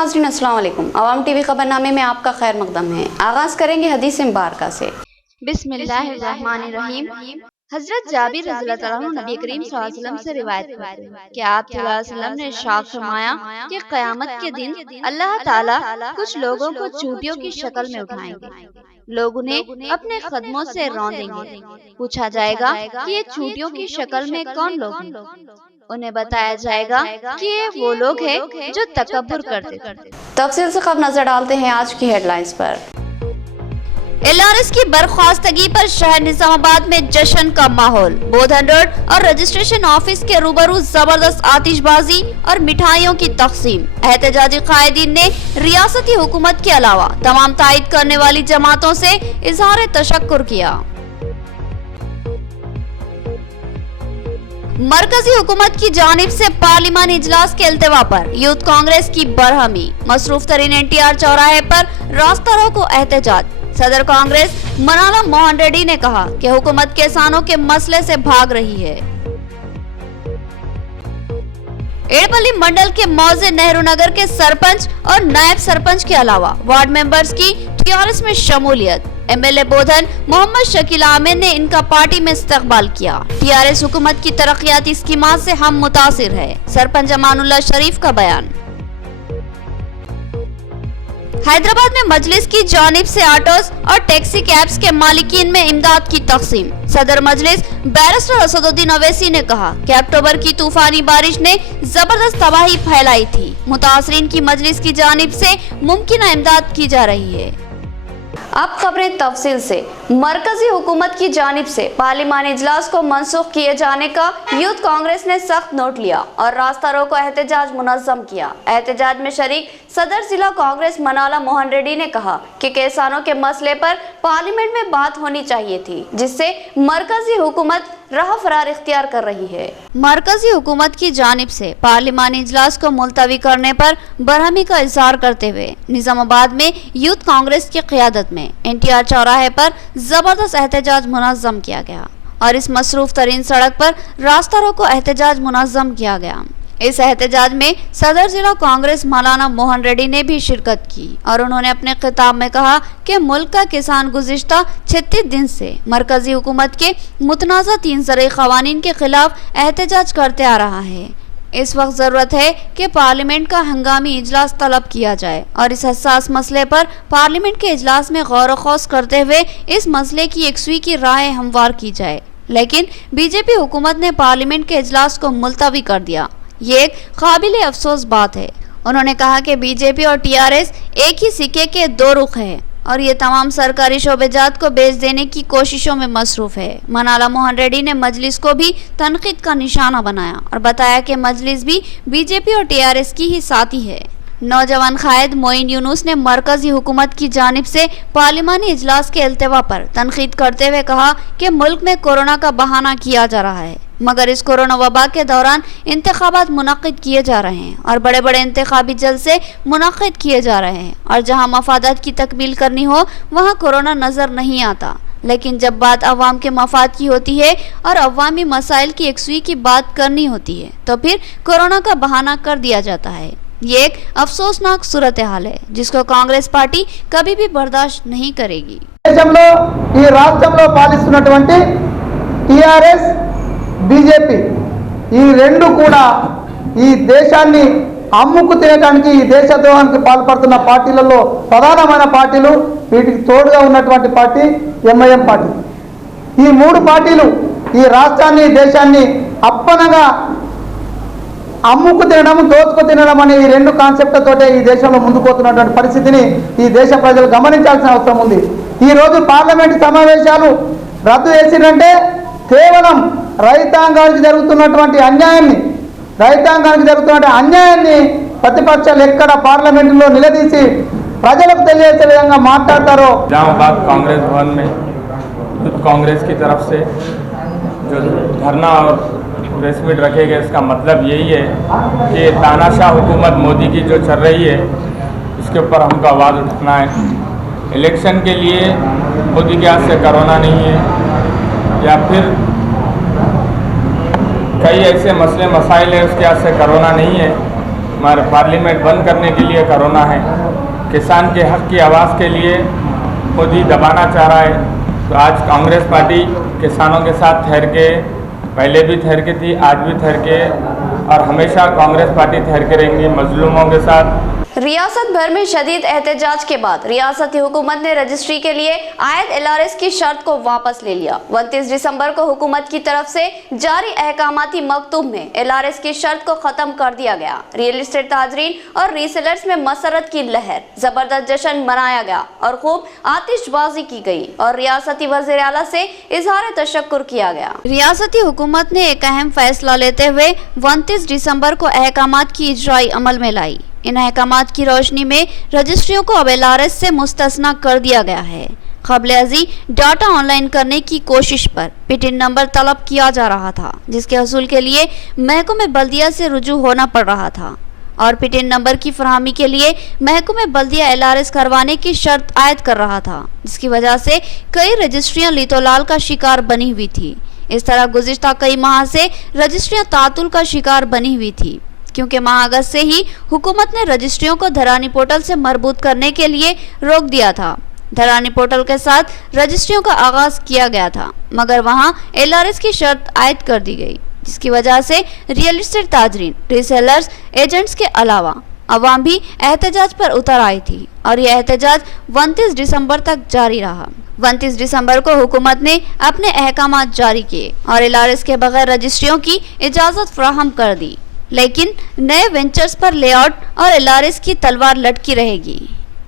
नाज़रीन अस्सलाम वालेकुम। अवाम टीवी खबरनामे में आपका खैर मकदम है। आगाज करेंगे हदीस मुबारका से। बिस्मिल्लाहिर्रहमानिर्रहीम। हजरत जाबिर रज़ियल्लाहु अन्हु नबी करीम सल्लल्लाहु अलैहि वसल्लम से रिवायत करते हैं कि आप सल्लल्लाहु अलैहि वसल्लम ने इरशाद फरमाया कि क़यामत के दिन अल्लाह ताला कुछ लोगों को चूंटियों की शक्ल में उठाएंगे। लोग उन्हें अपने कदमों से रौंदेंगे। पूछा जाएगा कि ये चूंटियों की शक्ल में कौन लोग हैं? उन्हें बताया जाएगा कि ये वो लोग हैं जो तकब्बुर करते थे। तफसील से खबर नजर डालते हैं आज की हेडलाइंस पर। LRS की बर्खास्तगी पर शहर निजामाबाद में जश्न का माहौल। बोधन रोड और रजिस्ट्रेशन ऑफिस के रूबरू जबरदस्त आतिशबाजी और मिठाइयों की तकसीम। एहतजाजी कायदीन ने रियासती हुकूमत के अलावा तमाम तायद करने वाली जमातों से इजहार तशक्कुर किया। मरकजी हुकूमत की जानिब से पार्लिमानी इजलास के इल्तिवा पर यूथ कांग्रेस की बरहमी। मसरूफ तरीन NTR चौराहे पर रास्ता रोको एहतजाज। सदर कांग्रेस मनाला मोहन रेड्डी ने कहा कि हुकूमत किसानों के मसले से भाग रही है। एड़पल्ली मंडल के मौजे नेहरू नगर के सरपंच और नायब सरपंच के अलावा वार्ड मेंबर्स की TRS में शमूलियत। MLA बोधन मोहम्मद शकील आमिर ने इनका पार्टी में इस्तकबाल किया। TRS हुकूमत की तरक्याती स्कीमात से हम मुतासिर है। सरपंच अमानुल्लाह शरीफ का बयान। हैदराबाद में मजलिस की जानिब से ऑटोस और टैक्सी कैब्स के मालिकीन में इमदाद की तकसीम। सदर मजलिस बैरिस्टर असदुद्दीन अवैसी ने कहा कि अक्टूबर की तूफानी बारिश ने जबरदस्त तबाही फैलाई थी। मुतासरीन की मजलिस की जानिब से मुमकिन इमदाद की जा रही है। अब खबरें तफसील से। मरकजी हुकूमत की जानिब से पार्लिमानी इजलास को मनसूख किए जाने का यूथ कांग्रेस ने सख्त नोट लिया और रास्ता रोको एहतजाज मुनज़्ज़म किया। एहतजाज में शरीक सदर जिला कांग्रेस मनाला मोहन रेड्डी ने कहा कि किसानों के मसले पर पार्लियामेंट में बात होनी चाहिए थी, जिससे मरकजी हुकूमत राह फरार इख्तियार कर रही है। मरकजी हुकूमत की जानिब से पार्लिमानी इजलास को मुलतवी करने पर बरहमी का इजहार करते हुए निजामाबाद में यूथ कांग्रेस की क़यादत में NTR चौराहे पर जबरदस्त एहतजाज मुनज़्ज़म किया गया और इस मसरूफ तरीन सड़क पर रास्ता रोको एहतजाज मुनज़्ज़म किया गया। इस एहतजाज में सदर जिला कांग्रेस मौलाना मोहन रेड्डी ने भी शिरकत की और उन्होंने अपने खिताब में कहा कि मुल्क का किसान गुज़िश्ता 36 दिन से मरकजी हुकूमत के मुतनाज़ा 3 ज़रूरी क़वानीन के खिलाफ एहतजाज करते आ रहा है। इस वक्त ज़रूरत है कि पार्लियामेंट का हंगामी इजलास तलब किया जाए और इस हसास मसले पर पार्लियामेंट के इजलास में गौर ख़ौस करते हुए इस मसले की यकसुई की राय हमवार की जाए। लेकिन BJP हुकूमत ने पार्लियामेंट के इजलास को मुलतवी कर दिया। ये एक काबिल अफसोस बात है। उन्होंने कहा कि BJP और TRS एक ही सिक्के के 2 रुख हैं और ये तमाम सरकारी शोबेजात को बेच देने की कोशिशों में मसरूफ है। मनाला मोहन रेड्डी ने मजलिस को भी तनकीद का निशाना बनाया और बताया कि मजलिस भी BJP और TRS की ही साथी है। नौजवान कायद मोइन यूनुस ने मरकजी हुकूमत की जानिब से पार्लिमानी इजलास के इल्तिवा पर तनकीद करते हुए कहा कि मुल्क में कोरोना का बहाना किया जा रहा है, मगर इस कोरोना वबा के दौरान इंतखाबात मुनक़िद किए जा रहे हैं और बड़े बड़े इंतखाबी जलसे मुनक़िद किए जा रहे हैं और जहां मफादात की तकमील करनी हो वहां कोरोना नज़र नहीं आता। लेकिन जब बात अवाम के मफाद की होती है और अवामी मसाइल की यकसुई की बात करनी होती है तो फिर कोरोना का बहाना कर दिया जाता है। ये एक अफसोसनाक सूरत हाल है जिसको कांग्रेस पार्टी कभी भी बर्दाश्त नहीं करेगी। TRS BJP ఈ రెండు కూడా ఈ దేశాన్ని అమ్ముకు తినడానికి ఈ దేశద్రోహానికి పాల్పడుతున్న పార్టీలలో ప్రధానమైన పార్టీలు, వీటికి తోడుగా ఉన్నటువంటి పార్టీ MIM పార్టీ. ఈ 3 పార్టీలు ఈ రాష్ట్రాన్ని దేశాన్ని అప్పనగా అమ్ముకు తినడం, దోచుకు తినడం అనే ఈ 2 కాన్సెప్ట్లతోటే ఈ దేశంలో ముందుకు పోతున్నటువంటి పరిస్థితిని ఈ దేశ ప్రజలు గమనించాల్సిన అవసరం ఉంది. ఈ రోజు పార్లమెంట్ సమావేశాలు రద్దు చేసినంటే కేవలం రైతాంగానికి జరుగుతున్నటువంటి అన్యాయాన్ని ప్రతిపక్షాలు ఎక్కడ పార్లమెంటులో నిలదీసి ప్రజలకు తెలియజేసే విధంగా మాట్లాడతారో। निजामाबाद कांग्रेस भवन में कांग्रेस की तरफ से जो धरना और प्रेस मीट रखे गए, इसका मतलब यही है कि तानाशाह हुकूमत मोदी की जो चल रही है इसके ऊपर हमको आवाज़ उठाना है। इलेक्शन के लिए मोदी के हाथ से कोरोना नहीं है या फिर कई ऐसे मसले मसाइल हैं उसके हाथ से कोरोना नहीं है, हमारा पार्लियामेंट बंद करने के लिए कोरोना है, किसान के हक की आवाज़ के लिए मोदी दबाना चाह रहा है। तो आज कांग्रेस पार्टी किसानों के साथ ठहर के, पहले भी ठहर के थी, आज भी ठहर के, और हमेशा कांग्रेस पार्टी ठहर के रहेंगी मजलूमों के साथ। रियासत भर में शदीद एहतजाज के बाद रियासती हुकूमत ने रजिस्ट्री के लिए आयद LRS की शर्त को वापस ले लिया। 29 दिसंबर को हुकूमत की तरफ से जारी अहकामाती मकतूब में LRS की शर्त को खत्म कर दिया गया। रियल एस्टेट ताजरीन और रीसेलर्स में मसरत की लहर, जबरदस्त जश्न मनाया गया और खूब आतिशबाजी की गई और रियासती वज़ीर आला से इजहार तशक्कुर किया गया। रियासती हुकूमत ने एक अहम फैसला लेते हुए 29 दिसंबर को अहकामात की इजराई अमल में लाई। इन अहकामात की रोशनी में रजिस्ट्रियों को अब LRS से मुस्तस्ना कर दिया गया है। क़ब्ल-ए-अर्ज़ी डाटा ऑनलाइन करने की कोशिश पर पिटिन नंबर तलब किया जा रहा था, जिसके हसूल के लिए महकमे बल्दिया से रुजू होना पड़ रहा था और पिटिन नंबर की फरहमी के लिए महकमे बल्दिया LRS करवाने की शर्त आयद कर रहा था, जिसकी वजह से कई रजिस्ट्रियाँ लीतोलाल का शिकार बनी हुई थी। इस तरह गुज़िश्ता कई माह से रजिस्ट्रियाँ तातुल का शिकार बनी हुई थी, क्योंकि माह अगस्त से ही हुकूमत ने रजिस्ट्रियों को धरानी पोर्टल से मरबूत करने के लिए रोक दिया था। धरानी पोर्टल के साथ रजिस्ट्रियों का आगाज किया गया था, मगर वहां LRS की शर्त आयद कर दी गई, जिसकी वजह से रियल एस्टेट ताजरीन, रीसेलर्स, एजेंट्स के अलावा अवाम भी एहतजाज पर उतर आई थी और यह एहतजाज 29 दिसंबर तक जारी रहा। 29 दिसंबर को हुकूमत ने अपने अहकामात जारी किए और LRS के बगैर रजिस्ट्रियों की इजाज़त फराहम कर दी, लेकिन नए वेंचर्स पर लेआउट और LRS की तलवार लटकी रहेगी।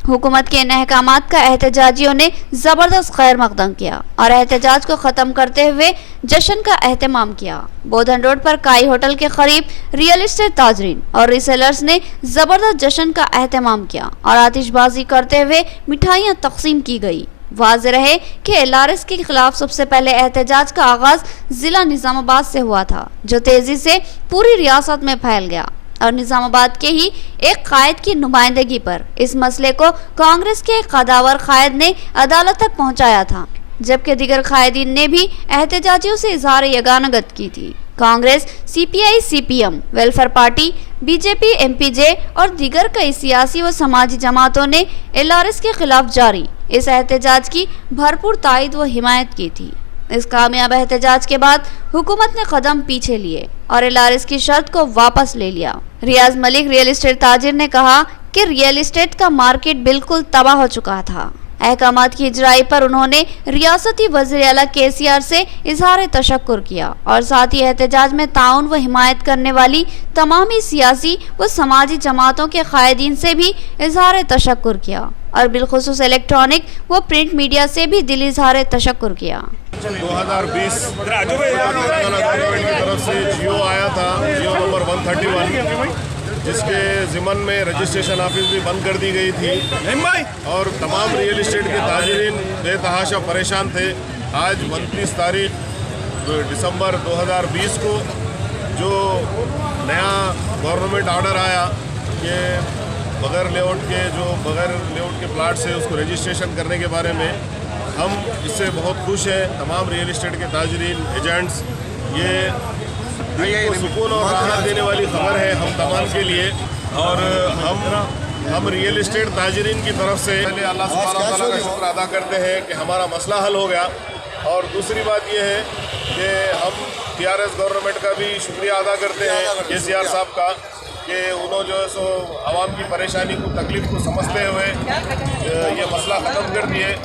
हुकूमत के इन अहकामात का एहतजाजियों ने ज़बरदस्त खैर मकदम किया और एहतजाज को ख़त्म करते हुए जश्न का एहतमाम किया। बोधन रोड पर काई होटल के करीब रियल एस्टेट ताजरीन और रीसेलर्स ने ज़बरदस्त जश्न का एहतमाम किया और आतिशबाजी करते हुए मिठाइयाँ तकसीम की गई। वाज़ेह रहे कि LRS के खिलाफ सबसे पहले एहतजाज का आगाज जिला निज़ामाबाद से हुआ था, जो तेजी से पूरी रियासत में फैल गया और निज़ामाबाद के ही एक कायद की नुमाइंदगी पर इस मसले को कांग्रेस के एक कदावर कायद ने अदालत तक पहुंचाया था, जबकि दीगर कायदीन ने भी एहतजाजियों से इजहार यगानगत की थी। Congress, CPI, CPM, welfare party, BJP, MPJ और दीगर कई सियासी व समाजी जमातों ने LRS के खिलाफ जारी इस एहतजाज की भरपूर तायद व हिमायत की थी। इस कामयाब एहतजाज के बाद हुकूमत ने कदम पीछे लिए और LRS की शर्त को वापस ले लिया। रियाज मलिक, रियल एस्टेट ताजिर, ने कहा कि रियल एस्टेट का मार्केट बिल्कुल तबाह हो चुका था। अहकामात की इजराई पर उन्होंने रियासती वज़ीर आला KCR से इजहार तशक्कुर किया और साथ ही एहतजाज में ताउन व हिमायत करने वाली तमामी सियासी व समाजी जमातों के कायदीन से भी इजहार तशक्कुर किया और बिलखुसूस इलेक्ट्रॉनिक व प्रिंट मीडिया से भी दिली इजहार तशक्कुर किया। 2020 गवर्नमेंट की तरफ से जियो आया था, जियो नंबर 131, जिसके ज़िमन में रजिस्ट्रेशन ऑफिस भी बंद कर दी गई थी और तमाम रियल एस्टेट के ताजिरीन बेतहाशा परेशान थे। आज 29 तारीख दिसंबर 2020 को जो नया गवर्नमेंट ऑर्डर आया कि बगैर लेआउट के प्लाट से उसको रजिस्ट्रेशन करने के बारे में, हम इससे बहुत खुश हैं। तमाम रियल एस्टेट के ताजरीन, एजेंट्स, ये को सुकून और राहत देने वाली खबर है हम तमाम के लिए और हम रियल एस्टेट ताजरीन की तरफ से पहले अल्लाह सुब्हानहू व तआला का शुक्र अदा करते हैं कि हमारा मसला हल हो गया और दूसरी बात यह है कि हम TRS गवर्नमेंट का भी शुक्रिया अदा करते हैं, KCR साहब का, कि उन्होंने जो है सो आवाम की परेशानी को, तकलीफ को समझते हुए ये मसला ख़त्म कर दिए।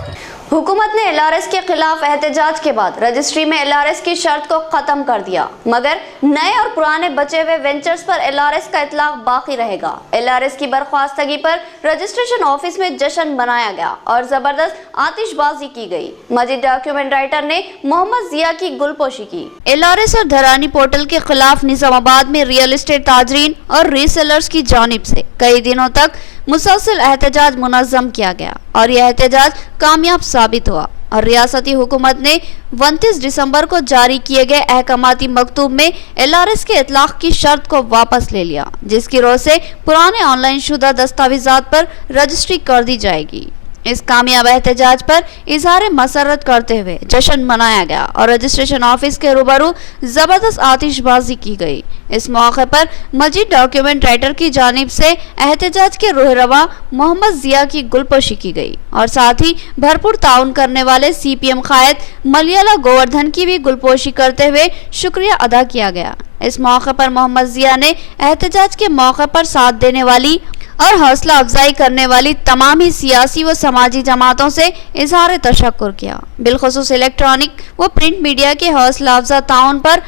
हुकूमत ने LRS के खिलाफ एहतजाज के बाद रजिस्ट्री में LRS की शर्त को खत्म कर दिया, मगर नए और पुराने बचे हुए वेंचर्स पर LRS का इतलाक बाकी रहेगा। LRS की बर्खास्तगी पर रजिस्ट्रेशन ऑफिस में जश्न मनाया गया और जबरदस्त आतिशबाजी की गई। मजीद डॉक्यूमेंट राइटर ने मोहम्मद जिया की गुलपोशी की। LRS और धरानी पोर्टल के खिलाफ निजामाबाद में रियल एस्टेट ताजरीन और रीसेलर्स की जानिब से कई दिनों तक मुसलसल एहतजाज मुनज़्ज़म किया गया और यह एहतजाज कामयाब साबित हुआ और रियासती हुकूमत ने 29 दिसंबर को जारी किए गए अहकामाती मकतूब में LRS के इतलाक की शर्त को वापस ले लिया, जिसकी रोज से पुराने ऑनलाइन शुदा दस्तावेजात पर रजिस्ट्री कर दी जाएगी। इस कामयाब एहतजाज पर इजहार मसरत करते हुए जश्न मनाया गया और रजिस्ट्रेशन ऑफिस के रूबरू जबरदस्त आतिशबाजी की गई। इस मौके पर मजीद डॉक्यूमेंट राइटर की जानिब से एहतजाज के रूहरवा मोहम्मद जिया की गुलपोशी की गई और साथ ही भरपूर ताउन करने वाले CPM कायद मलयाला गोवर्धन की भी गुलपोशी करते हुए शुक्रिया अदा किया गया। इस मौके पर मोहम्मद जिया ने एहतजाज के मौके पर साथ देने वाली और हौसला अफजाई करने वाली तमाम ही सियासी व समाजी जमातों से इजहार तशक्कुर किया। बिलखुसूस इलेक्ट्रॉनिक व प्रिंट मीडिया के हौसला अफजा ताउन पर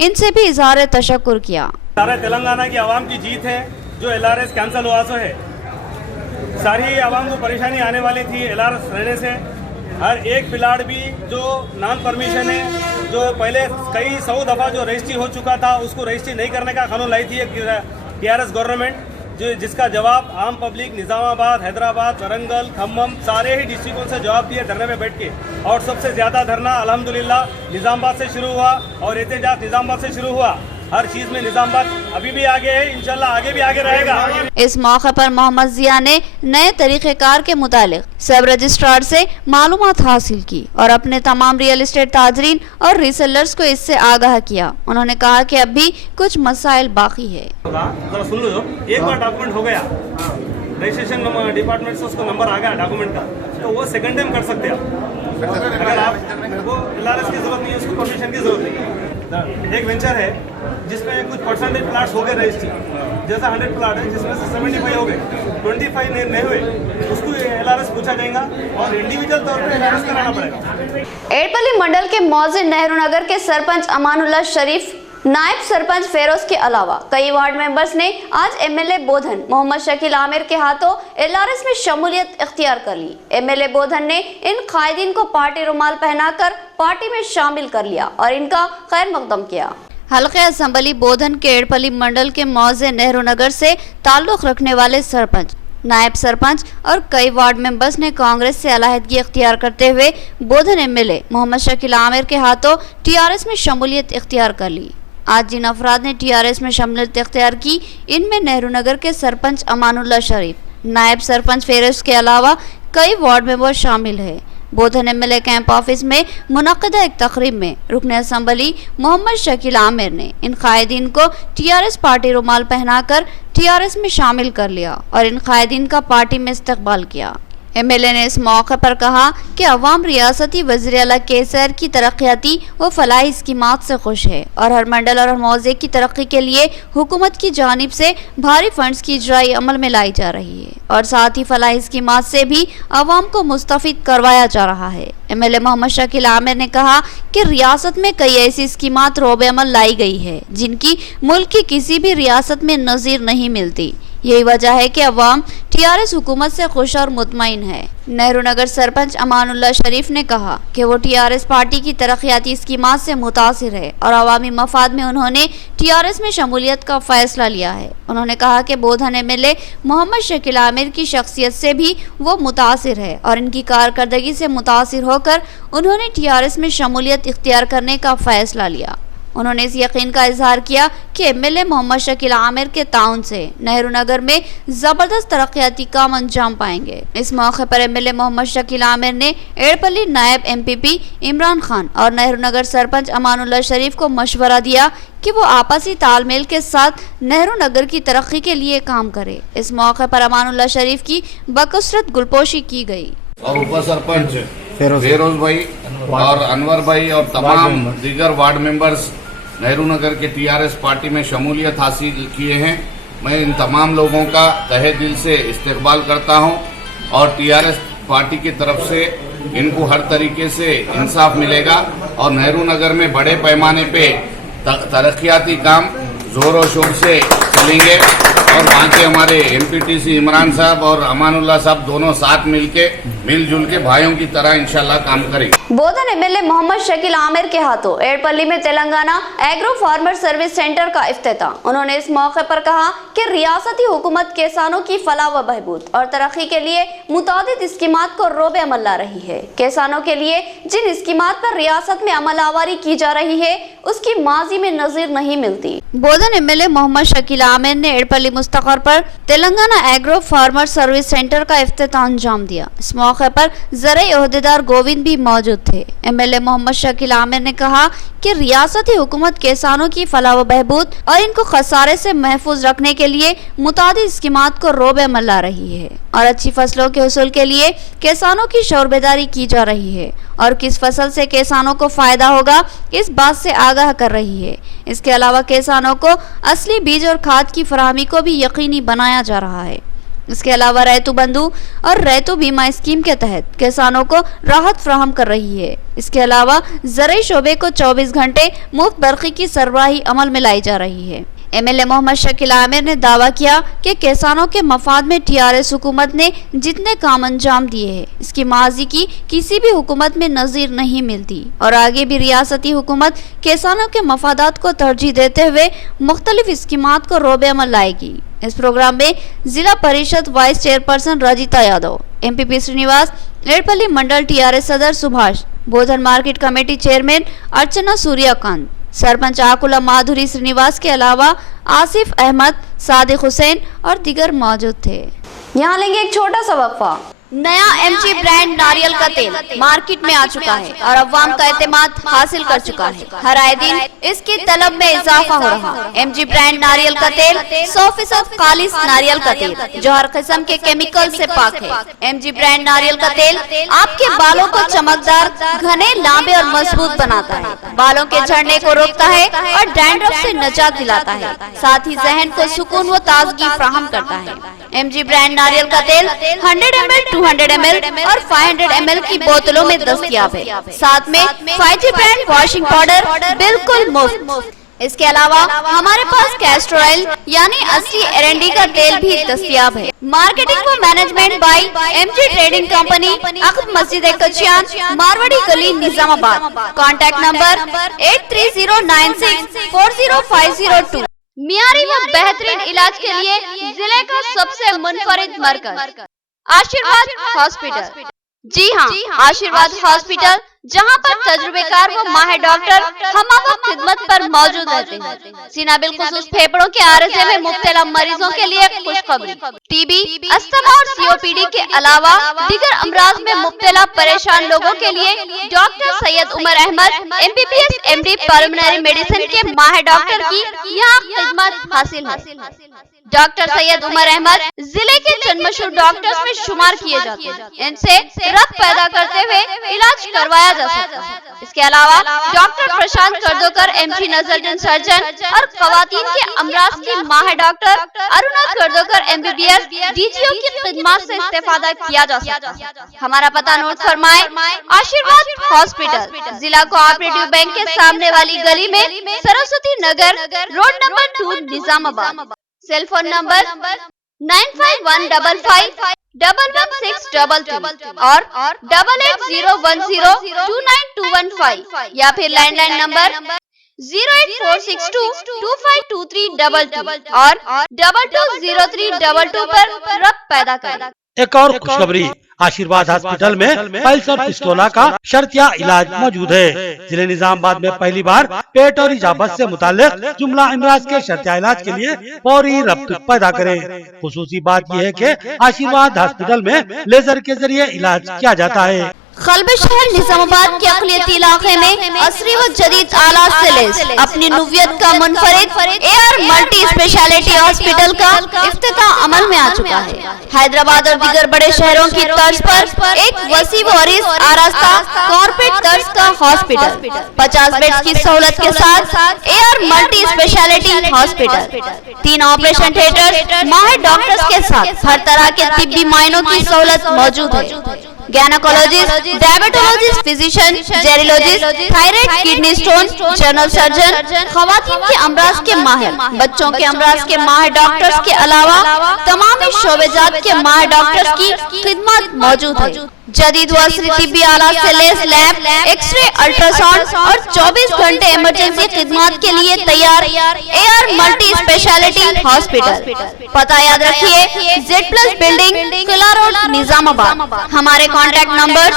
इनसे भी इजहार तशक्कुर किया। सारे तेलंगाना की आवाम की जीत है जो LRS कैंसिल हुआ सो है। सारी आवाम को परेशानी आने वाली थी LRS रहने से। हर एक प्लाट भी जो नॉन परमिशन है, जो पहले कई 100 दफ़ा जो रजिस्ट्री हो चुका था उसको रजिस्ट्री नहीं करने का कानून लाई थी TRS गवर्नमेंट, जिसका जवाब आम पब्लिक निज़ामाबाद, हैदराबाद, वरंगल, खम्मम सारे ही डिस्ट्रिक्टों से जवाब दिए धरने में बैठ के। और सबसे ज़्यादा धरना अल्हम्दुलिल्लाह निज़ामाबाद से शुरू हुआ और एहतजाज निज़ामाबाद से शुरू हुआ। हर चीज़ में निज़ामाबाद अभी भी आगे है, इंशाल्लाह आगे भी आगे रहेगा। इस मौके पर मोहम्मद जिया ने नए तरीक़ेकार के मुतालिक सब रजिस्ट्रार से मालूमात हासिल की और अपने तमाम रियल एस्टेट ताजरीन और रीसेलर्स को इससे आगाह किया। उन्होंने कहा कि अब भी कुछ मसाइल बाकी है। जरा सुन लो, एक बार डॉक्यूमेंट हो गया, रजिस्ट्रेशन डिपार्टमेंट से उसको नंबर आ गया डॉक्यूमेंट का, तो वो सेकंड टाइम कर सकते हैं आप। अगर आप वो LRS की जरूरत नहीं है, उसको परमिशन की जरूरत नहीं है। एक वेंचर है जिसमें कुछ परसेंटेज प्लाट्स हो गए रजिस्ट्री, जैसा 100 प्लाट है जिसमें से 75 हो गए, 25 नहीं हुए, उसको LRS पूछा जाएगा और इंडिविजुअल तौर पे LRS कराना पड़ेगा। एड़पल्ली मंडल के मौजिन नेहरू नगर के सरपंच अमानुल्लाह शरीफ, नायब सरपंच फेरोज के अलावा कई वार्ड मेंबर्स ने आज MLA बोधन मोहम्मद शकील आमिर के हाथों LRS में शमूलियत इख्तियार कर ली। MLA बोधन ने इन कायदीन को पार्टी रुमाल पहनाकर पार्टी में शामिल कर लिया और इनका खैर मकदम किया। हल्के असम्बली बोधन के एड़पल्ली मंडल के मौजे नेहरू नगर से ताल्लुक रखने वाले सरपंच, नायब सरपंच और कई वार्ड मेंबर्स ने कांग्रेस से अलहदगी इख्तियार करते हुए बोधन MLA मोहम्मद शकील आमिर के हाथों TRS में शमूलियत इख्तियार कर ली। आज जिन अफराद ने TRS में शमूलियत इख्तियार की, इनमें नेहरू नगर के सरपंच अमानुल्लाह शरीफ, नायब सरपंच फेरोज के अलावा कई वार्ड मेंबर शामिल है। बोधन MLA कैंप ऑफिस में मुनक़दा एक तकरीब में रुकन असम्बली मोहम्मद शकील आमिर ने इन कायदीन को TRS पार्टी रुमाल पहनाकर TRS में शामिल कर लिया और इन कायदीन का पार्टी में इस्तकबाल किया। MLA ने इस मौके पर कहा कि अवाम रियासती वज़ीर आला केसर की तरक्याती व फलाही स्कीमात से खुश है और हर मंडल और हर मौज़े की तरक्की के लिए हुकूमत की जानिब से भारी फंड्स की इजराई अमल में लाई जा रही है और साथ ही फलाही स्कीमात से भी अवाम को मुस्तफ़ीद करवाया जा रहा है। MLA मोहम्मद शकील आमिर ने कहा कि रियासत में कई ऐसी स्कीमात रोबे अमल लाई गई है जिनकी मुल्क की किसी भी रियासत में नज़ीर नहीं मिलती। यही वजह है कि अवाम TRS हुकूमत से खुश और मुतमईन है। नेहरू नगर सरपंच अमानुल्लाह शरीफ ने कहा कि वो TRS पार्टी की तरक्याती स्कीमात से मुतासिर है और अवामी मफाद में उन्होंने TRS में शमूलियत का फैसला लिया है। उन्होंने कहा कि बोधन MLA मोहम्मद शकील आमिर की शख्सियत से भी वो मुतासिर है और इनकी कारकर्दगी से मुतासिर होकर उन्होंने TRS में शमूलियत इख्तियार करने का फैसला लिया। उन्होंने इस यकीन का इजहार किया कि MLA मोहम्मद शकील आमिर के ताउन से नेहरू नगर में ज़बरदस्त तरक्याती काम अंजाम पाएंगे। इस मौके पर MLA मोहम्मद शकील आमिर ने एड़पल्ली नायब MPP इमरान खान और नेहरू नगर सरपंच अमानुल्लाह शरीफ को मशवरा दिया कि वो आपसी तालमेल के साथ नेहरू नगर की तरक्की के लिए काम करे। इस मौके पर अमानुल्लाह शरीफ की बकसरत गुलपोशी की गई और उप सरपंच फेरोज भाई और अनवर भाई और तमाम दीगर वार्ड मेंबर्स नेहरू नगर के TRS पार्टी में शमूलियत हासिल किए हैं। मैं इन तमाम लोगों का तहे दिल से इस्तकबाल करता हूं और TRS पार्टी की तरफ से इनको हर तरीके से इंसाफ मिलेगा और नेहरू नगर में बड़े पैमाने पे तरक्याती काम जोरों शोर से चलेंगे और वहाँ के हमारे MPTC इमरान साहब और अमानुल्लाह साहब दोनों साथ मिलजुल के भाइयों की तरह इंशाल्लाह काम करेंगे। बोधन MLA मोहम्मद शकील आमिर के हाथों एड़पल्ली में Telangana agro farmer service centre का इफ्तिताह। उन्होंने इस मौके पर कहा कि रियासती हुकूमत किसानों की फलाह व बहबूद और तरक्की के लिए मुतादिद स्कीमात को रोबे अमल ला रही है। किसानों के लिए जिन स्कीमात पर रियासत में अमल आवारी की जा रही है उसकी माजी में नजीर नहीं मिलती। बोधन MLA मोहम्मद शकील आमिर ने एड़पल्ली मुस्तकर पर Telangana agro farmer service centre का इफ्तिताह अंजाम दिया। इस मौके पर ज़राई ओहदेदार गोविंद भी मौजूद थे। MLA मोहम्मद शकील आमिर ने कहा कि रियासती हुकूमत किसानों की फलाह व बहबूद और इनको खसारे से महफूज रखने के लिए मुतादिद स्कीमात को रोब अमल ला रही है और अच्छी फसलों के हुसूल के लिए किसानों की शौर बेदारी की जा रही है और किस फसल से किसानों को फायदा होगा इस बात से आगाह कर रही है। इसके अलावा किसानों को असली बीज और खाद की फराहमी को भी यकीनी बनाया जा रहा है। इसके अलावा रैतु बंधु और रैतु बीमा स्कीम के तहत किसानों को राहत फराहम कर रही है। इसके अलावा ज़राई शोबे को 24 घंटे मुफ्त बरक़ी की सरबराही अमल में लाई जा रही है। MLA मोहम्मद शकील आमिर ने दावा किया कि किसानों के मफाद में TRS हुकूमत ने जितने काम अंजाम दिए हैं इसकी माजी की किसी भी हुकूमत में नज़ीर नहीं मिलती और आगे भी रियासती हुकूमत किसानों के मफादात को तरजीह देते हुए मुख्तलिफ स्कीमात को रोब अमल लाएगी। इस प्रोग्राम में Zila Parishad vice chairperson Rajitha Yadav, MPP Srinivas, Edapally mandal TRS सदर Subhash, Bodhan market committee chairman Archana Suryakant, sarpanch Akula Madhuri Srinivas के अलावा आसिफ अहमद, सादिक हुसैन और दीगर मौजूद थे। यहाँ लेंगे एक छोटा सा वक्फा। नया MG ब्रांड नारियल का तेल मार्केट में आ चुका है और अवाम का एतमाद हासिल कर चुका है। हर आए दिन इसकी तलब में इजाफा हो रहा है। MG ब्रांड नारियल का तेल 100% खालिस नारियल का तेल जो हर किस्म के केमिकल से पाक है। MG ब्रांड नारियल का तेल आपके बालों को चमकदार, घने, लांबे और मजबूत बनाता है, बालों के झड़ने को रोकता है और डैंड्रफ से निजात दिलाता है, साथ ही जहन को सुकून व ताजगी फराहम करता है। MG ब्रांड नारियल का तेल 100 ml, 200 ml और 500 ml की बोतलों में दस्तयाब है। साथ में 5G ब्रांड वॉशिंग पाउडर बिल्कुल मुफ्त। इसके अलावा हमारे पास कैस्टर ऑयल यानी असली R&D का तेल भी दस्तयाब है। मार्केटिंग व management by MG trading company, अक़ब मस्जिद कचियान, मारवाड़ी गली, निजामाबाद। Contact number 8309640502। मियारी व बेहतरीन इलाज के लिए जिले का सबसे मुनफरिद मरकज आशीर्वाद हॉस्पिटल। जी हाँ, आशीर्वाद हॉस्पिटल जहाँ पर तजुर्बेकार व माहिर डॉक्टर हम खिदमत पर मौजूद रहते हैं। सीना बिलखुसूस फेफड़ों के आरज़े में मुब्तला मरीजों के लिए खुशखबरी। TB, अस्थमा और COPD के अलावा दीगर अमराज में मुब्तला परेशान लोगों के लिए doctor Syed Umar Ahmed MBBS MD pulmonary medicine के माहिर डॉक्टर की यहाँ खिदमत हासिल है। डॉक्टर सैयद उमर अहमद जिले के चंद डॉक्टर्स में शुमार किए जाते हैं। इनसे रक्त पैदा करते हुए इलाज करवाया जा सकता है। इसके अलावा डॉक्टर प्रशांत कर्दोकर MG नजर सर्जन और खवातीन के अमराज की माहिर डॉक्टर अरुणा कर्दोकर MBBS DGO की खिदमत से इस्तेफादा किया जा सकता है। हमारा पता नोट फरमाए, आशीर्वाद हॉस्पिटल, जिला कोऑपरेटिव बैंक के सामने वाली गली में, Saraswati Nagar, road number 2, Nizamabad. Cell phone number 9515511633 और 8801029215 या फिर लैंडलाइन नंबर 08462252322 और 220322 पर रक्त पैदा करें। एक और खुशखबरी, आशीर्वाद हॉस्पिटल में पल्स और पिस्टोला का शर्तिया इलाज मौजूद है। जिले निजामाबाद में पहली बार पेट और इजाबत से मुताल्लिक जुमला अमराज के शर्तिया इलाज के लिए फौरी रब्त पैदा करें। खुसूसी बात यह है कि आशीर्वाद हॉस्पिटल में लेजर के जरिए इलाज किया जाता है। खलबे शहर निजामाबाद के अक़लियती इलाके में असरी व जदीद आलात से लैस अपनी नुवियत का मुनफरिद AR मल्टी स्पेशलिटी हॉस्पिटल का इफ्तिताह अमल में आ चुका है। हैदराबाद और दीगर बड़े शहरों की तर्ज पर एक वसी व अरीज आरास्ता कॉर्पोरेट तर्ज का हॉस्पिटल 50 बेड्स की सहूलत के साथ AR multi speciality hospital, 3 operation theatre, माहिर डॉक्टर्स के साथ हर तरह के तिब्बी मायनों की सहूलत मौजूद है। गैनोकोलॉजिस्ट, डायबिटोलॉजिस्ट, फिजिशियन, जेरियोलॉजिस्ट, thyroid, kidney stone, general surgeon, खवातीन के अमराज के माहिर, बच्चों के अमराज के माहिर डॉक्टर्स के अलावा तमाम शोबेजात के माहिर डॉक्टर्स की खिदमत मौजूद है। जदीद व असरी तिब्बी आलात से लैस लैब, एक्सरे, अल्ट्रासाउंड और 24 घंटे इमरजेंसी खिदमत के लिए तैयार AR मल्टी स्पेशलिटी हॉस्पिटल। पता याद रखिए, Z+ बिल्डिंग, किला रोड, निजामाबाद। हमारे कॉन्टैक्ट नंबर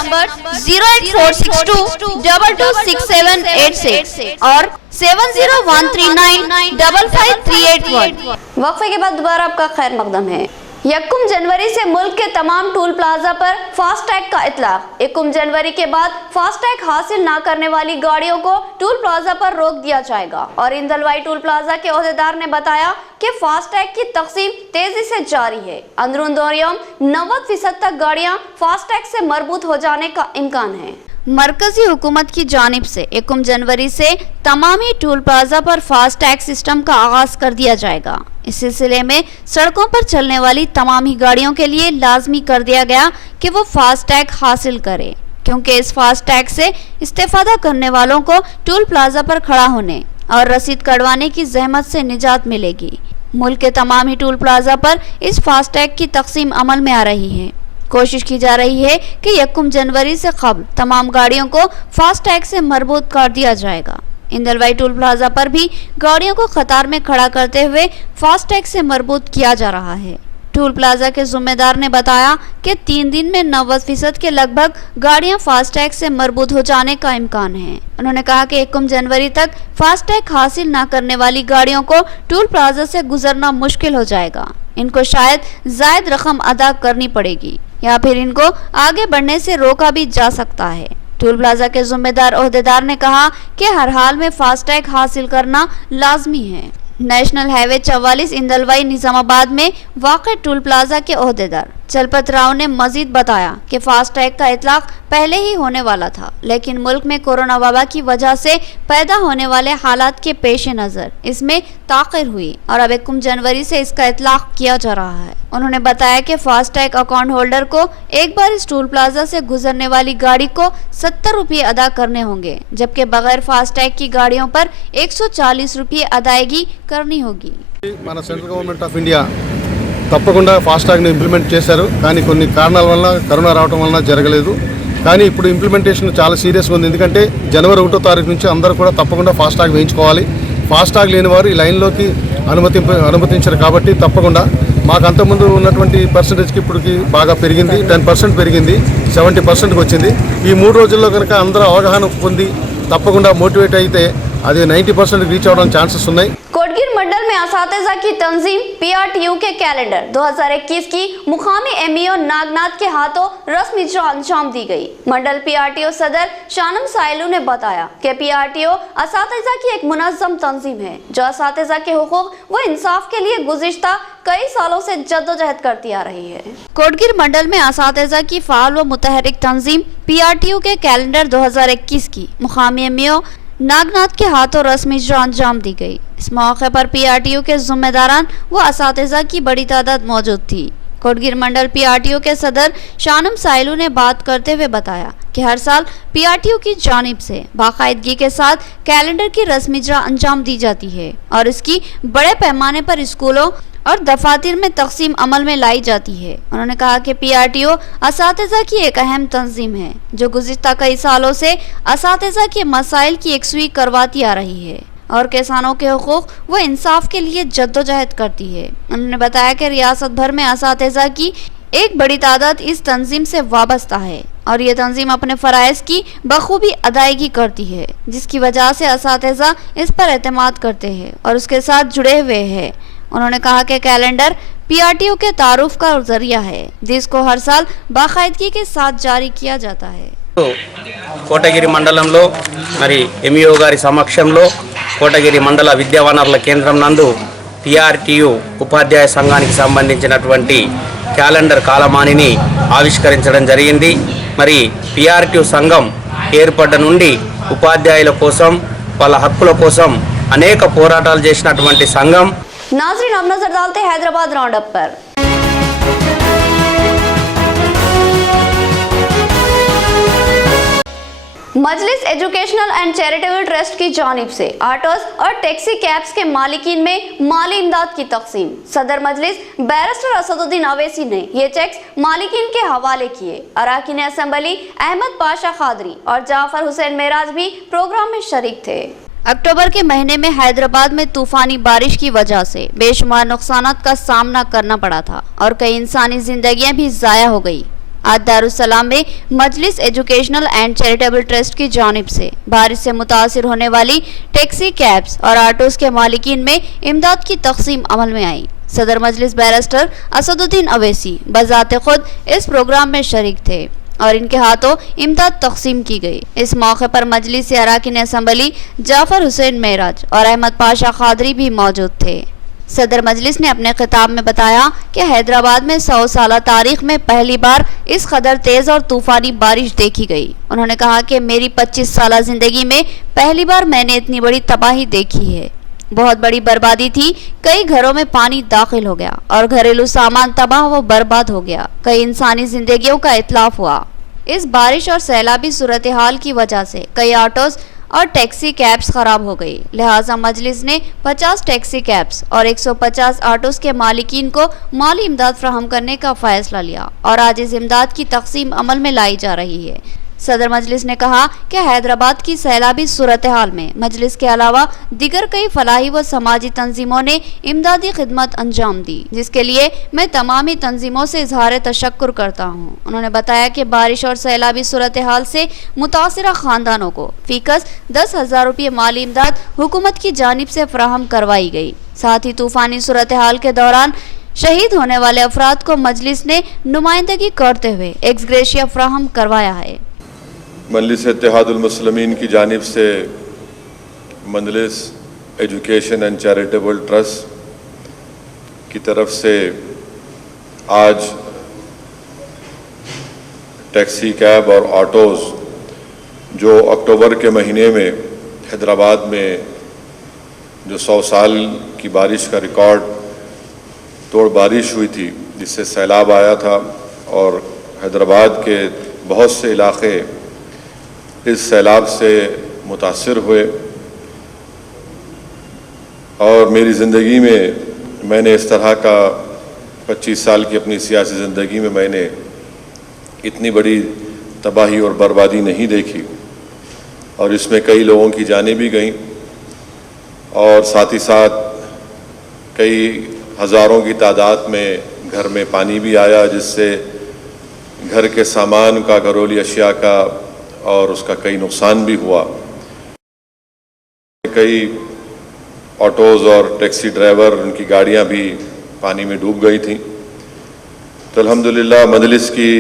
08462226786 और 7013955381। वक्फे के बाद दोबारा आपका खैर मकदम है। 1 जनवरी से मुल्क के तमाम टूल प्लाजा पर फास्टैग का इतलाक। 1 जनवरी के बाद फास्टैग हासिल ना करने वाली गाड़ियों को टूल प्लाजा पर रोक दिया जाएगा और इंदलवाई टूल प्लाजा के ओहदेदार ने बताया कि फास्टैग की तकसीम तेजी से जारी है। अंदरून दौरियम 90% तक गाड़ियां फास्टैग से मरबूत हो जाने का इम्कान है। मरकजी हुकूमत की जानिब से 1 जनवरी से तमाम ही टोल प्लाजा पर फास्टैग सिस्टम का आगाज कर दिया जाएगा। इस सिलसिले में सड़कों पर चलने वाली तमाम ही गाड़ियों के लिए लाजमी कर दिया गया कि वो फास्टैग हासिल करें, क्योंकि इस फास्टैग से इस्तेफादा करने वालों को टोल प्लाजा पर खड़ा होने और रसीद कटवाने की जहमत से निजात मिलेगी। मुल्क के तमाम ही टोल प्लाजा पर इस फास्टैग की तकसीम अमल में आ रही है। कोशिश की जा रही है कि 1 जनवरी से कबल तमाम गाड़ियों को फास्टैग से मरबूत कर दिया जाएगा। इंदलवाई टोल प्लाजा पर भी गाड़ियों को कतार में खड़ा करते हुए फास्टैग से मरबूत किया जा रहा है। टोल प्लाजा के जिम्मेदार ने बताया कि 3 दिन में 90% के लगभग गाड़ियां फास्टैग से मरबूत हो जाने का इम्कान है। उन्होंने कहा कि 1 जनवरी तक फास्टैग हासिल न करने वाली गाड़ियों को टोल प्लाजा से गुजरना मुश्किल हो जाएगा। इनको शायद जायद रकम अदा करनी पड़ेगी या फिर इनको आगे बढ़ने से रोका भी जा सकता है। टोल प्लाजा के जिम्मेदार ओहदेदार ने कहा कि हर हाल में फास्टैग हासिल करना लाजमी है। नेशनल हाईवे 44 इंदलवाई निजामाबाद में वाक़े टोल प्लाजा के ओहदेदार चलपत राव ने मजीद बताया कि फास्टैग का इतलाक पहले ही होने वाला था, लेकिन मुल्क में कोरोना वबा की वजह से पैदा होने वाले हालात के पेश नज़र इसमें ताख़िर हुई और अब 1 जनवरी से इसका इतलाक किया जा रहा है। उन्होंने बताया कि फास्टैग अकाउंट होल्डर को एक बार इस टोल प्लाजा से गुजरने वाली गाड़ी को 70 रुपये अदा करने होंगे, जबकि बगैर फास्टैग की गाड़ियों पर 140 रुपये अदायगी करनी होगी। మన సెంట్రల్ గవర్నమెంట్ ఆఫ్ ఇండియా తప్పకుండా ఫాస్టాగ్ని ఇంప్లిమెంట్ చేశారు, కానీ కొన్ని కారణాల వల్ల కరోనా రావడం వలన జరగలేదు. కానీ ఇప్పుడు ఇంప్లిమెంటేషన్ చాలా సీరియస్గా ఉంది. ఎందుకంటే జనవరి 1వ తారీఖు నుంచి అందరూ కూడా తప్పకుండా ఫాస్టాగ్ వేయించుకోవాలి. ఫాస్టాగ్ లేని వారు ఈ లైన్లోకి అనుమతించారు కాబట్టి తప్పకుండా మాకు అంతకుముందు ఉన్నటువంటి పర్సంటేజ్కి ఇప్పటికి బాగా పెరిగింది, 10% పెరిగింది, 70%కి వచ్చింది. ఈ 3 రోజుల్లో కనుక అందరూ అవగాహన పొంది తప్పకుండా మోటివేట్ అయితే అది 90% రీచ్ అవడం ఛాన్సెస్ ఉన్నాయి. कोटगिर मंडल में असातिज़ा की तंजीम PRTU के कैलेंडर 2021 की मुकामी MEO नागनाथ के हाथों रस्मी अंजाम दी गई। मंडल PRTU सदर शानम साइलू ने बताया कि PRTU असातिज़ा की एक मुनज़्ज़म तंजीम है जो असातिज़ा के हुकूक व इंसाफ के लिए गुज़िश्ता कई सालों से जद्दोजहद करती आ रही है। कोटगिर मंडल में असातिज़ा की फ़ाल व मुतहरिक तंजीम PRTU के कैलेंडर 2021 की मुकामी MEO नागनाथ के हाथों रस्मी अंजाम दी गई। इस मौके पर PRTU के जिम्मेदारान व असातिज़ा की बड़ी तादाद मौजूद थी। कोटगिर मंडल PRTU के सदर शानम साइलू ने बात करते हुए बताया कि हर साल PRTU की जानिब से बाकायदगी के साथ कैलेंडर की रस्मी अंजाम दी जाती है और इसकी बड़े पैमाने पर स्कूलों और दफातर में तकसीम अमल में लाई जाती है। उन्होंने कहा कि PRTU असातिज़ा की एक अहम तंजीम है जो गुज़िश्ता कई सालों से असातिज़ा के मसाइल की यकसुई करवाती आ रही है और किसानों के हुकूक व इंसाफ के लिए जद्दोजहद करती है। उन्होंने बताया कि रियासत भर में असातिज़ा की एक बड़ी तादाद इस तंजीम से वाबस्ता है और ये तंजीम अपने फ़राइज़ की बखूबी अदायगी करती है, जिसकी वजह से असातिज़ा इस पर एतमाद करते हैं और उसके साथ जुड़े हुए हैं। उन्होंने कहा कि कैलेंडर PRTU के तारुफ का जरिया है जिसको हर साल बाकायदगी के साथ जारी किया जाता है। కోటగిరి మండలంలో మరి MEO గారి సమక్షంలో కోటగిరి మండల విద్యా వనరుల కేంద్రం నందు PRTU ఉపాధ్యాయ సంఘానికి సంబంధించినటువంటి క్యాలెండర్ కాలమానిని ఆవిష్కరించడం జరిగింది. మరి PRTU సంఘం ఏర్పడ్డ నుండి ఉపాధ్యాయుల కోసం వాళ్ళ హక్కుల కోసం అనేక పోరాటాలు చేసినటువంటి సంఘం. नाज़रीन अब नजर डालते हैं हैदराबाद राउंड अप पर। मजलिस एजुकेशनल एंड चैरिटेबल ट्रस्ट की जानिब से ऑटोस और टैक्सी कैब्स के मालिकीन में माली इमदाद की तकसीम। सदर मजलिस बैरिस्टर असदुद्दीन अवैसी ने ये चेक्स मालिकीन के हवाले किए। अरकान असेंबली अहमद पाशा खादरी और जाफर हुसैन मेराज भी प्रोग्राम में शरीक थे। अक्टूबर के महीने में हैदराबाद में तूफानी बारिश की वजह से बेशुमार नुकसानात का सामना करना पड़ा था और कई इंसानी जिंदगियां भी ज़ाया हो गई। आज दारुस्सलाम में मजलिस एजुकेशनल एंड चैरिटेबल ट्रस्ट की जानिब से बारिश से मुतासिर होने वाली टैक्सी कैब्स और ऑटोज के मालिकीन में इमदाद की तकसीम अमल में आई। सदर मजलिस बैरिस्टर असदुद्दीन अवैसी बजाते खुद इस प्रोग्राम में शरीक थे और इनके हाथों इमदाद तकसीम की गई। इस मौके पर मजलिस अराकीन असम्बली जाफर हुसैन मेराज और अहमद पाशा खादरी भी मौजूद थे। सदर मजलिस ने अपने खिताब में बताया कि हैदराबाद में 100 साल तारीख में पहली बार इस कदर तेज और तूफानी बारिश देखी गई। उन्होंने कहा कि मेरी 25 साल जिंदगी में पहली बार मैंने इतनी बड़ी तबाही देखी है। बहुत बड़ी बर्बादी थी, कई घरों में पानी दाखिल हो गया और घरेलू सामान तबाह व बर्बाद हो गया, कई इंसानी जिंदगियों का इतलाफ हुआ। इस बारिश और सैलाबी सूरत हाल की वजह से कई ऑटोज और टैक्सी कैब्स खराब हो गई, लिहाजा मजलिस ने 50 टैक्सी कैब्स और 150 ऑटोज के मालिकीन को माली इमदाद फराहम करने का फैसला लिया और आज इस इमदाद की तकसीम अमल में लाई जा रही है। सदर मजलिस ने कहा कि हैदराबाद की सैलाबी सूरत हाल में मजलिस के अलावा दिगर कई फलाही व समाजी तंजीमों ने इमदादी खिदमत अंजाम दी, जिसके लिए मैं तमामी तंजीमों से इजहार तशक्कुर करता हूँ। उन्होंने बताया कि बारिश और सैलाबी सूरत हाल से मुतासिरा खानदानों को फीकस 10,000 रुपये माली इमदाद हुकूमत की जानिब से फराहम करवाई गई। साथ ही तूफानी सूरत हाल के दौरान शहीद होने वाले अफराद को मजलिस ने नुमाइंदगी करते हुए एक्स ग्रेशिया फराहम करवाया है। मजलिस इत्तेहादुल मुस्लिमीन की जानिब से मजलिस एजुकेशन एंड चैरिटेबल ट्रस्ट की तरफ से आज टैक्सी कैब और ऑटोज़ जो अक्टूबर के महीने में हैदराबाद में जो 100 साल की बारिश का रिकॉर्ड तोड़ बारिश हुई थी, जिससे सैलाब आया था और हैदराबाद के बहुत से इलाके इस सैलाब से मुतासिर हुए। और मेरी ज़िंदगी में मैंने इस तरह का 25 साल की अपनी सियासी ज़िंदगी में मैंने इतनी बड़ी तबाही और बर्बादी नहीं देखी और इसमें कई लोगों की जानें भी गईं और साथ ही साथ कई हज़ारों की तादाद में घर में पानी भी आया, जिससे घर के सामान का, घरेलू अशिया का और उसका कई नुकसान भी हुआ। कई ऑटोज़ और टैक्सी ड्राइवर, उनकी गाड़ियां भी पानी में डूब गई थीं। तो अल्हम्दुलिल्लाह मजलिस की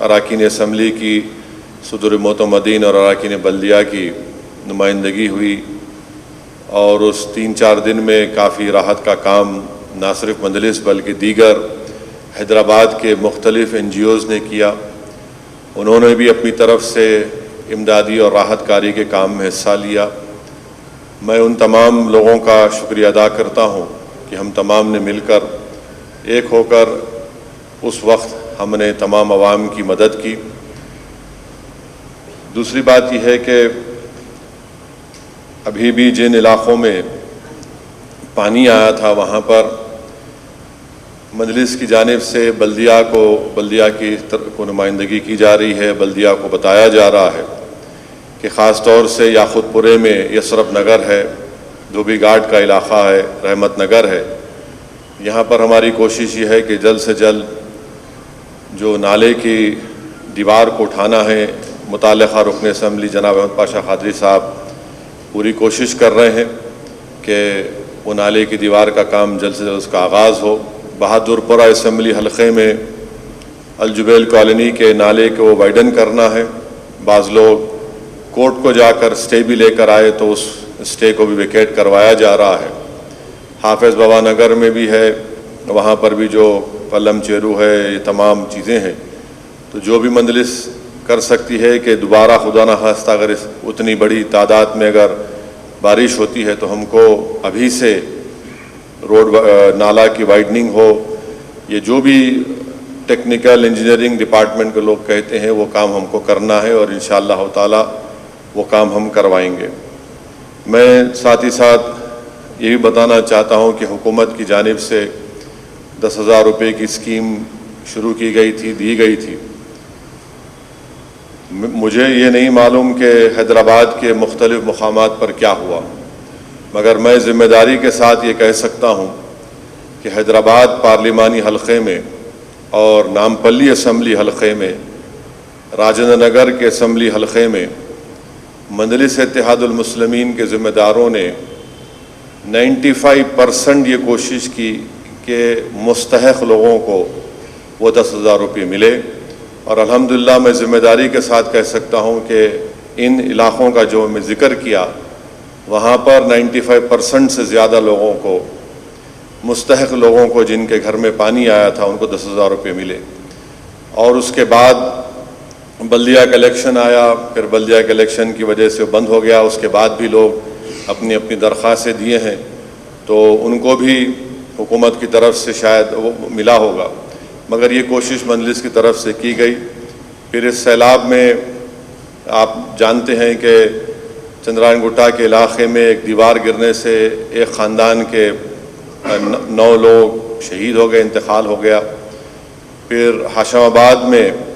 अराकीन असम्बली की सदर मोतमदीन और अराकीन बल्दिया की नुमाइंदगी हुई और उस 3-4 दिन में काफ़ी राहत का काम ना सिर्फ मजलिस बल्कि दीगर हैदराबाद के मुख्तलिफ NGOs ने किया। उन्होंने भी अपनी तरफ से इमदादी और राहत कारी के काम में हिस्सा लिया। मैं उन तमाम लोगों का शुक्रिया अदा करता हूं कि हम तमाम ने मिलकर एक होकर उस वक्त हमने तमाम अवाम की मदद की। दूसरी बात यह है कि अभी भी जिन इलाक़ों में पानी आया था वहाँ पर मजलिस की जानिब से बल्दिया को नुमाइंदगी की जा रही है। बल्दिया को बताया जा रहा है कि ख़ास तौर से याखुतपुरे में यसरफ नगर है, धोबी घाट का इलाक़ा है, रहमत नगर है, यहाँ पर हमारी कोशिश ये है कि जल्द से जल्द जो नाले की दीवार को उठाना है, मुताल्लिक़ा रुकन असम्बली जनाब अहमद पाशा खादरी साहब पूरी कोशिश कर रहे हैं कि वो नाले की दीवार का काम जल्द से जल्द उसका आगाज़ हो। बहादुरपुरा असम्बली हलक़े में अलजुबैल कॉलोनी के नाले को वाइडन करना है। बाज़ लोग कोर्ट को जाकर स्टे भी लेकर आए तो उस स्टे को भी वेकेट करवाया जा रहा है। हाफिज़ बाबा नगर में भी है, वहाँ पर भी जो पल्लम चेरू है, ये तमाम चीज़ें हैं। तो जो भी मजलिस कर सकती है कि दोबारा खुदा न खास्ता अगर उतनी बड़ी तादाद में अगर बारिश होती है तो हमको अभी से रोड नाला की वाइडनिंग हो, ये जो भी टेक्निकल इंजीनियरिंग डिपार्टमेंट के लोग कहते हैं वो काम हमको करना है और इंशाअल्लाह ताला वो काम हम करवाएंगे। मैं साथ ही साथ ये भी बताना चाहता हूँ कि हुकूमत की जानिब से 10,000 रुपये की स्कीम शुरू की गई थी, दी गई थी। मुझे ये नहीं मालूम कि हैदराबाद के मुख्तलिफ मुकामात पर क्या हुआ, मगर मैं ज़िम्मेदारी के साथ ये कह सकता हूँ कि हैदराबाद पार्लिमानी हलक़े में और नामपल्ली असम्बली हलक़े में, राजेंद्र नगर के असम्बली हलक़े में मजलिस इत्तेहादुल मुस्लिमीन के ज़िम्मेदारों ने 95% ये कोशिश की कि मुस्तहक़ लोगों को वो 10,000 रुपये मिले। और अल्हम्दुलिल्लाह मैं ज़िम्मेदारी के साथ कह सकता हूँ कि इन इलाक़ों का जो मैं ज़िक्र किया वहाँ पर 95% से ज़्यादा लोगों को, मुस्तहक़ लोगों को जिनके घर में पानी आया था, उनको 10,000 रुपये मिले। और उसके बाद बल्दिया का इलेक्शन आया, फिर बल्दिया के इलेक्शन की वजह से बंद हो गया। उसके बाद भी लोग अपनी अपनी दरख्वास्तें दिए हैं, तो उनको भी हुकूमत की तरफ से शायद वो मिला होगा, मगर ये कोशिश मजलिस की तरफ से की गई। फिर इस सैलाब में आप जानते हैं कि चंद्रायन गुट्टा के इलाके में एक दीवार गिरने से एक ख़ानदान के 9 लोग शहीद हो गए, इंतकाल हो गया। फिर हाशमाबाद में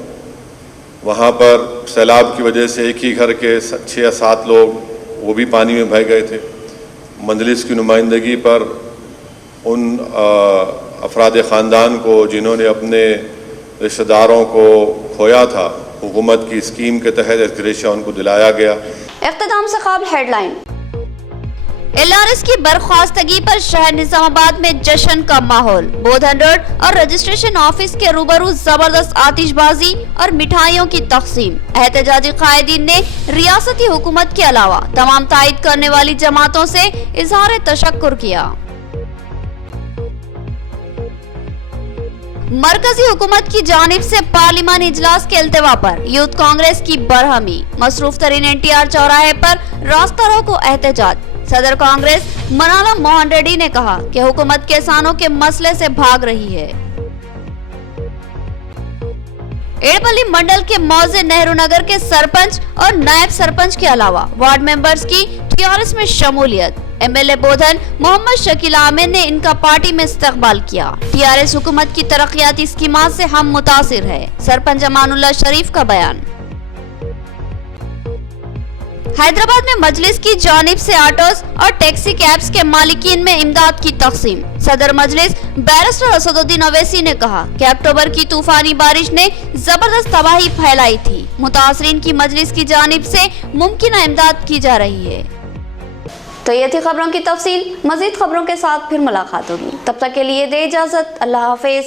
वहाँ पर सैलाब की वजह से एक ही घर के 6 या 7 लोग वो भी पानी में बह गए थे। मजलिस की नुमाइंदगी पर उन अफराद ख़ानदान को जिन्होंने अपने रिश्तेदारों को खोया था, हुकूमत की स्कीम के तहत एक्सग्रेशिया उनको दिलाया गया। इख्तिताम से क़ब्ल हेडलाइन। LRS की बर्खास्तगी पर शहर निजामाबाद में जश्न का माहौल। बोधन रोड और रजिस्ट्रेशन ऑफिस के रूबरू जबरदस्त आतिशबाजी और मिठाइयों की तकसीम। एहतजाजी कायदीन ने रियासती हुकूमत के अलावा तमाम तायद करने वाली जमातों से इजहार तशक्कुर किया। मरकजी हुकूमत की जानिब से पार्लिमानी इजलास के इल्तिवा पर यूथ कांग्रेस की बरहमी। मसरूफ तरीन NTR चौराहे पर रास्ता रोको एहतजाज। सदर कांग्रेस मनाला मोहन रेड्डी ने कहा कि हुकूमत किसानों के मसले से भाग रही है। एड़पल्ली मंडल के मौजे नेहरू नगर के सरपंच और नायब सरपंच के अलावा वार्ड मेंबर्स की TRS में शमूलियत। MLA बोधन मोहम्मद शकील आमिर ने इनका पार्टी में इस्तकबाल किया। TRS हुकूमत की तरक्याती स्कीमात से हम मुतासिर है, सरपंच अमानुल्लाह शरीफ का बयान। हैदराबाद में मजलिस की जानिब से ऑटोस और टैक्सी कैब्स के मालिकीन में इमदाद की तकसीम। सदर मजलिस बैरिस्टर असदुद्दीन अवैसी ने कहा कि अक्टूबर की तूफानी बारिश ने जबरदस्त तबाही फैलाई थी। मुतासरीन की मजलिस की जानिब से मुमकिन इमदाद की जा रही है। तो ये थी खबरों की तफसील। मजीद खबरों के साथ फिर मुलाकात होगी, तब तक के लिए दे इजाजत। अल्लाह हाफिज।